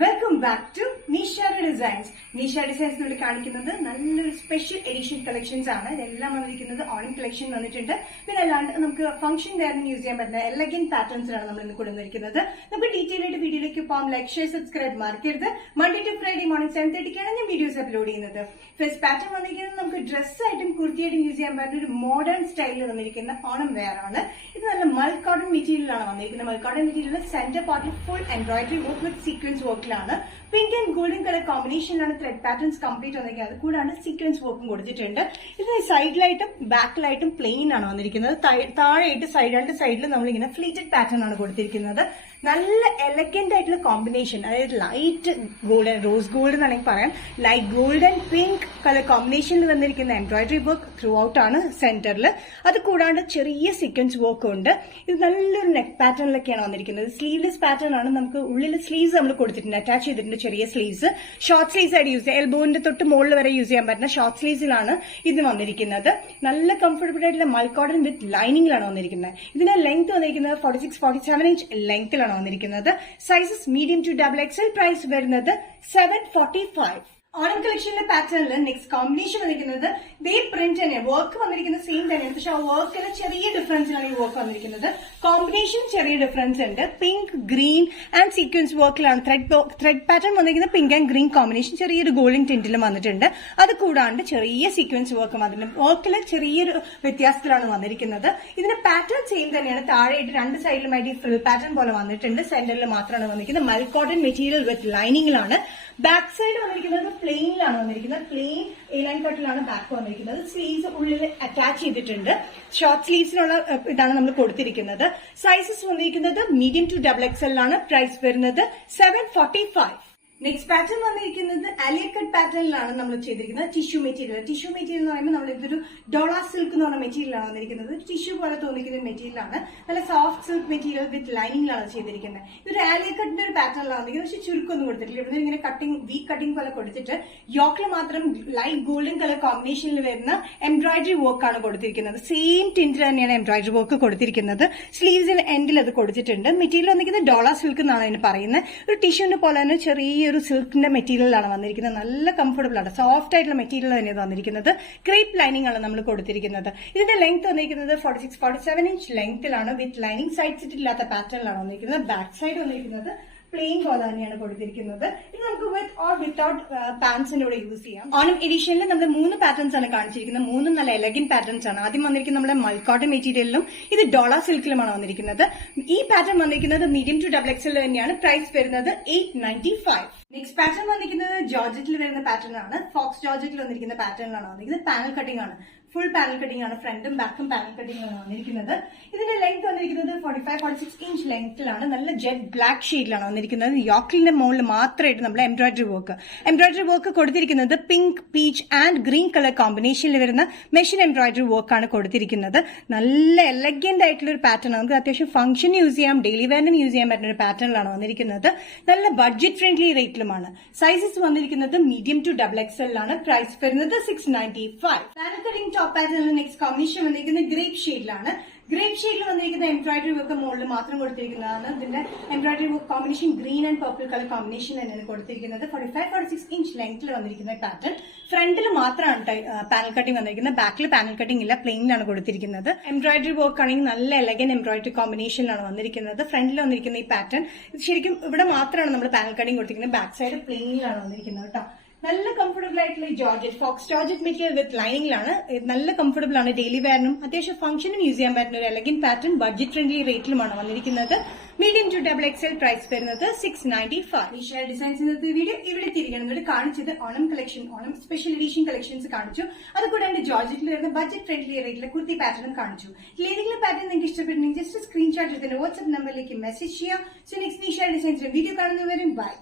Welcome back to Nishara designs. Nishara designs ഇവിടെ കാണിക്കുന്നത് നല്ലൊരു സ്പെഷ്യൽ എഡിഷൻ കളക്ഷൻസ് ആണ്. ഇതെല്ലാം വന്നിരിക്കുന്നത് ഓണം കളക്ഷൻ വന്നിട്ടുണ്ട്. പിന്നെ അല്ലാണ്ട് നമുക്ക് ഫംഗ്ഷൻ വേറെ യൂസ് ചെയ്യാൻ പറ്റുന്ന എലഗൻ പാറ്റേൺസിലാണ് നമ്മൾ ഇന്ന് കൊണ്ടുവന്നിരിക്കുന്നത്. നമുക്ക് ഡീറ്റെയിൽ ആയിട്ട് വീഡിയോയിലേക്ക് പോകാം. ലൈക്ക്, ഷെയർ, സബ്സ്ക്രൈബ് മറക്കരുത്. മൺഡേ ടു ഫ്രൈഡേ മോർണിംഗ് 7:30 ഞാൻ വീഡിയോസ് അപ്ലോഡ് ചെയ്യുന്നത്. ഫസ്റ്റ് പാറ്റേൺ വന്നിരിക്കുന്നത് നമുക്ക് ഡ്രസ്സായിട്ടും കുർത്തിയായിട്ടും യൂസ് ചെയ്യാൻ പറ്റുന്ന ഒരു മോഡേൺ സ്റ്റൈലിൽ വന്നിരിക്കുന്ന ഓണം വെയർ ആണ്. ഇത് നല്ല മൾ കോട്ടൺ മെറ്റീരിയലാണ് വന്നിരിക്കുന്നത്. മൾ കോട്ടൺ മെറ്റീരിയൽ സെന്റർ പാർട്ടിൽ full embroidery work with sequins വർക്കിലാണ്. പിങ്ക് ആൻഡ് ഗോൾഡൻ കളർ കോമ്പിനേഷനിലാണ് ത്രെഡ് പാറ്റേൺസ് കംപ്ലീറ്റ് വന്നിരിക്കുന്നത്. അത് കൂടാണ്ട് സീക്വൻസ് വർക്കും കൊടുത്തിട്ടുണ്ട്. ഇതിന് സൈഡിലായിട്ടും ബാക്കിലായിട്ടും പ്ലെയിൻ ആണ് വന്നിരിക്കുന്നത്. താഴെയായിട്ട് രണ്ട് സൈഡിലും നമ്മളിങ്ങനെ ഫ്ലീറ്റഡ് പാറ്റേൺ ആണ് കൊടുത്തിരിക്കുന്നത്. നല്ല എലഗന്റ് ആയിട്ടുള്ള കോമ്പിനേഷൻ, അതായത് ലൈറ്റ് ഗോൾഡൻ, റോസ് ഗോൾഡ് എന്നാണെങ്കിൽ പറയാം, light gold and pink colour കോമ്പിനേഷനിൽ വന്നിരിക്കുന്ന എംബ്രോയിഡറി വർക്ക് ത്രൂ ഔട്ട് ആണ് സെന്ററിൽ. അത് കൂടാണ്ട് ചെറിയ സീക്വൻസ് വർക്കും ഉണ്ട്. ഇത് നല്ലൊരു നെക്ക് പാറ്റേണിലൊക്കെയാണ് വന്നിരിക്കുന്നത്. സ്ലീവ്ലെസ് പാറ്റേൺ ആണ്. നമുക്ക് ഉള്ളിൽ സ്ലീവ്സ് നമ്മൾ കൊടുത്തിട്ടുണ്ട്, അറ്റാച്ച് ചെയ്തിട്ടുണ്ട്. ചെറിയ സ്ലീവ്സ്, ഷോർട്ട് സ്ലീവ്സ് ആയിട്ട് യൂസ് ചെയ്യാം. എൽബോന്റെ തൊട്ട് മുകളിൽ വരെ യൂസ് ചെയ്യാൻ പറ്റുന്ന ഷോർട്ട് സ്ലീവ്സിലാണ് ഇത് വന്നിരിക്കുന്നത്. നല്ല കംഫർട്ടബിൾ ആയിട്ടുള്ള മൾ കോട്ടൺ വിത്ത് ലൈനിങ്ങിലാണ് വന്നിരിക്കുന്നത്. ഇതിന്റെ ലെങ്ത് വന്നിരിക്കുന്നത് 46-47 ഇഞ്ച് ലെങ്ത്തിലാണ് വന്നിരിക്കുന്നത്. Sizes medium to XXL. Price വരുന്നത് 745. ഓണം കളക്ഷനിലെ പാറ്റേണിൽ നെക്സ്റ്റ് കോമ്പിനേഷൻ വന്നിരിക്കുന്നത് ഇതേ പ്രിന്റ് തന്നെ, വർക്ക് വന്നിരിക്കുന്നത് സെയിം തന്നെയാണ്. പക്ഷെ ആ വർക്കിന് ചെറിയ ഡിഫറൻസിലാണ് ഈ വർക്ക് വന്നിരിക്കുന്നത്. കോമ്പിനേഷൻ ചെറിയ ഡിഫറൻസ് ഉണ്ട്. പിങ്ക്, ഗ്രീൻ ആൻഡ് സീക്വൻസ് വർക്കിലാണ്. ത്രെഡ് പാറ്റേൺ വന്നിരിക്കുന്നത് പിങ്ക് ആൻഡ് ഗ്രീൻ കോമ്പിനേഷൻ, ചെറിയൊരു ഗോൾഡൻ ടിന്റിലും വന്നിട്ടുണ്ട്. അത് കൂടാണ്ട് ചെറിയ സീക്വൻസ് വർക്കും വന്നിട്ടുണ്ട്. വർക്കിൽ ചെറിയൊരു വ്യത്യാസത്തിലാണ് വന്നിരിക്കുന്നത്. ഇതിന്റെ പാറ്റേൺ സെയിം തന്നെയാണ്. താഴെയായിട്ട് രണ്ട് സൈഡിലുമായിട്ട് ഈ ഫ്രിൽ പാറ്റേൺ പോലെ വന്നിട്ടുണ്ട്. സെന്ററിൽ മാത്രമാണ് വന്നിരിക്കുന്നത്. മൽ കോട്ടൺ മെറ്റീരിയൽ വിത്ത് ലൈനിങ്ങിലാണ്. ബാക്ക് സൈഡ് വന്നിരിക്കുന്നത് പ്ലെയിനിലാണ് വന്നിരിക്കുന്നത്. പ്ലെയിൻ എ-ലൈൻ കട്ടിലാണ് ബാക്ക് വന്നിരിക്കുന്നത്. സ്ലീവ്സ് ഉള്ളിൽ അറ്റാച്ച് ചെയ്തിട്ടുണ്ട്. ഷോർട്ട് സ്ലീവ്സിനുള്ള ഇതാണ് നമ്മൾ കൊടുത്തിരിക്കുന്നത്. സൈസസ് വന്നിരിക്കുന്നത് മീഡിയം ടു XXL ആണ്. പ്രൈസ് വരുന്നത് 745. നെക്സ്റ്റ് പാറ്റേൺ വന്നിരിക്കുന്നത് അലിയ കട്ട് പാറ്റേണിലാണ് നമ്മൾ ചെയ്തിരിക്കുന്നത്. ടിഷ്യൂ മെറ്റീരിയൽ എന്ന് പറയുമ്പോൾ നമ്മൾ ഇതൊരു ഡോളാ സിൽക്ക് എന്ന് പറഞ്ഞ മെറ്റീരിയലാണ് വന്നിരിക്കുന്നത്. ടിഷ്യൂ പോലെ തോന്നിക്കുന്ന മെറ്റീരിയലാണ്. നല്ല സോഫ്റ്റ് സിൽക്ക് മെറ്റീരിയൽ വിത്ത് ലൈനിങ്ങിലാണ് ചെയ്തിരിക്കുന്നത്. ഇതൊരു ആലിയ കട്ടിന്റെ ഒരു പാറ്റേണിലാണ് വന്നിരിക്കുന്നത്. പക്ഷെ ചുരുക്കൊന്നും കൊടുത്തിട്ടില്ല. ഇവിടെ ഇങ്ങനെ കട്ടിംഗ്, വീക്ക് കട്ടിംഗ് പോലെ കൊടുത്തിട്ട് യോക്കിൽ മാത്രം ലൈറ്റ് ഗോൾഡൻ കളർ കോമ്പിനേഷനിൽ വരുന്ന എംബ്രോയിഡറി വർക്കാണ് കൊടുത്തിരിക്കുന്നത്. സെയിം ടിന്റിൽ തന്നെയാണ് എംബ്രോയിഡറി വർക്ക് കൊടുത്തിരിക്കുന്നത്. സ്ലീവ്സിന് എൻഡിൽ അത് കൊടുത്തിട്ടുണ്ട്. മെറ്റീരിയൽ വന്നിരിക്കുന്നത് ഡോളാ സിൽക്ക് എന്നാണ് അതിന് പറയുന്നത്. ഒരു ടിഷ്യൂവിന്റെ പോലെ തന്നെ ചെറിയ ഒരു സിൽക്കിന്റെ മെറ്റീരിയലാണ് വന്നിരിക്കുന്നത്. നല്ല കംഫർട്ടബിൾ ആണ്. സോഫ്റ്റ് ആയിട്ടുള്ള മെറ്റീരിയൽ തന്നെയാണ് വന്നിരിക്കുന്നത്. ക്രേപ്പ് ലൈനിങ് ആണ് നമ്മൾ കൊടുത്തിരിക്കുന്നത്. ഇതിന്റെ ലെങ്ത് വന്നിരിക്കുന്നത് 46-47 ഇഞ്ച് ലെങ്ത്തിലാണ്. വിത്ത് ലൈനിങ് സൈഡ് സിറ്റ് ഇല്ലാത്ത പാറ്റേണിലാണ് വന്നിരിക്കുന്നത്. ബാക്ക് സൈഡ് വന്നിരിക്കുന്നത് പ്ലെയിൻ പോലെ തന്നെയാണ് കൊടുത്തിരിക്കുന്നത്. ഇത് നമുക്ക് വിത്ത് ഓർ വിത്തൌട്ട് പാൻസിന്റെ കൂടെ യൂസ് ചെയ്യാം. ഓണം എഡിഷനിൽ നമ്മൾ 3 പാറ്റേൺസ് ആണ് കാണിച്ചിരിക്കുന്നത്. 3 നല്ല എലഗൻ പാറ്റേൺസ് ആണ്. ആദ്യം വന്നിരിക്കുന്നത് നമ്മുടെ മൾ കോട്ടൺ മെറ്റീരിയലിലും ഇത് ഡോളാ സിൽക്കിലുമാണ് വന്നിരിക്കുന്നത്. ഈ പാറ്റേൺ വന്നിരിക്കുന്നത് മീഡിയം ടു XXL തന്നെയാണ്. പ്രൈസ് വരുന്നത് 895. നെക്സ്റ്റ് പാറ്റേൺ വന്നിരിക്കുന്നത് ജോർജറ്റിൽ വരുന്ന പാറ്റേൺ ആണ്. ഫോക്സ് ജോർജറ്റിൽ വന്നിരിക്കുന്ന പാറ്റേണിലാണ് വന്നിരിക്കുന്നത്. പാനൽ കട്ടിംഗ് ആണ്. ഫുൾ പാനൽ കട്ടിംഗ് ആണ്. ഫ്രണ്ടും ബാക്കും പാനൽ കട്ടിംഗ് ആണ് വന്നിരിക്കുന്നത്. ഇതിന്റെ ലെങ്ത് വന്നിരിക്കുന്നത് 45-46 ഇഞ്ച് ലെങ്ത്തിലാണ്. നല്ല ജെറ്റ് ബ്ലാക്ക് ഷെയ്ഡിലാണ് വന്നിരിക്കുന്നത്. യോക്കിലിന്റെ മുകളിൽ മാത്രമായിട്ട് നമ്മൾ എംബ്രോയിഡറി വർക്ക് കൊടുത്തിരിക്കുന്നത് pink, peach and green colour കോമ്പിനേഷനിൽ വരുന്ന മെഷീൻ എംബ്രോയിഡറി വർക്കാണ് കൊടുത്തിരിക്കുന്നത്. നല്ല എലഗന്റ് ആയിട്ടുള്ള ഒരു പാറ്റേൺ ആണ്. നമുക്ക് അത്യാവശ്യം ഫംഗ്ഷൻ യൂസ് ചെയ്യാം, ഡെയിലി വെയറിനും യൂസ് ചെയ്യാൻ പറ്റുന്ന ഒരു പാറ്റേണിലാണ് വന്നിരിക്കുന്നത്. നല്ല ബഡ്ജറ്റ് ഫ്രണ്ട്ലി റേറ്റിലുമാണ്. സൈസസ് വന്നിരിക്കുന്നത് മീഡിയം ടു XXL ആണ്. പ്രൈസ് വരുന്നത് 695. പാനൽ കട്ടിംഗ് ടോപ്പ് പാറ്റേണിൽ നെക്സ്റ്റ് കോമ്പിനേഷൻ വന്നിരിക്കുന്നത് ഗ്രേപ്പ് ഷെയ്ഡിലാണ്. ഗ്രേപ്പ് ഷെയ്ഡിൽ വന്നിരിക്കുന്ന എംബ്രോയിഡറി വർക്ക് മുകളിൽ മാത്രം കൊടുത്തിരിക്കുന്നതാണ്. ഇതിന്റെ embroidery work combination green and purple colour combination തന്നെയാണ് കൊടുത്തിരിക്കുന്നത്. 45-46 ഇഞ്ച് ലെങ്ത്തിൽ വന്നിരിക്കുന്ന പാറ്റേൺ. ഫ്രണ്ടിൽ മാത്രമാണ് പാനൽ കട്ടിംഗ് വന്നിരിക്കുന്നത്. ബാക്കിൽ പാനൽ കട്ടിംഗ് ഇല്ല, പ്ലെയിനിലാണ് കൊടുത്തിരിക്കുന്നത്. എംബ്രോയിഡറി വർക്ക് ആണെങ്കിൽ നല്ല എലഗൻ എംബ്രോയിഡറി കോമ്പിനേഷനിലാണ് വന്നിരിക്കുന്നത്. ഫ്രണ്ടിൽ വന്നിരിക്കുന്ന ഈ പാറ്റേൺ ശരിക്കും ഇവിടെ മാത്രമാണ് നമ്മൾ പാനൽ കട്ടിംഗ് കൊടുത്തിരിക്കുന്നത്. ബാക്ക് സൈഡ് പ്ലെയിനിലാണ് വന്നിരിക്കുന്നത് കേട്ടോ. നല്ല കംഫർട്ടബിൾ ആയിട്ടുള്ള georgette, faux georgette material with ലൈനിങ്ങിലാണ്. നല്ല കംഫർട്ടബിൾ ആണ്. ഡെയിലി വെയറിനും അത്യാവശ്യം ഫംഗ്ഷനും യൂസ് ചെയ്യാൻ പറ്റുന്ന ഒരു എലഗൻ പാറ്റേൺ. ബഡ്ജറ്റ് ഫ്രണ്ട്ലി റേറ്റിലുമാണ് വന്നിരിക്കുന്നത്. Medium to XXL. പ്രൈസ് വരുന്നത് 695. നിഷാര ഡിസൈൻസ് ഇന്നത്തെ വീഡിയോ ഇവിടെ തിരികെ കാണിച്ചത് Onam collection, Onam special edition collections കാണിച്ചു. അതുകൂടാണ്ട് ജോർജറ്റിൽ വരുന്ന ബഡ്ജറ്റ് ഫ്രണ്ട്ലി റേറ്റിലെ കുർത്തി പാറ്റേണും കാണിച്ചു. ഏതെങ്കിലും പാറ്റേൺ നിങ്ങൾക്ക് ഇഷ്ടപ്പെട്ടെങ്കിൽ ജസ്റ്റ് സ്ക്രീൻഷോട്ട് എടുത്ത് വാട്സ്ആപ്പ് നമ്പറിലേക്ക് മെസ്സേജ് ചെയ്യാം. സോ നെക്സ്റ്റ് നിഷാര ഡിസൈൻസിന്റെ വീഡിയോ കാണുന്നവരും ബൈ.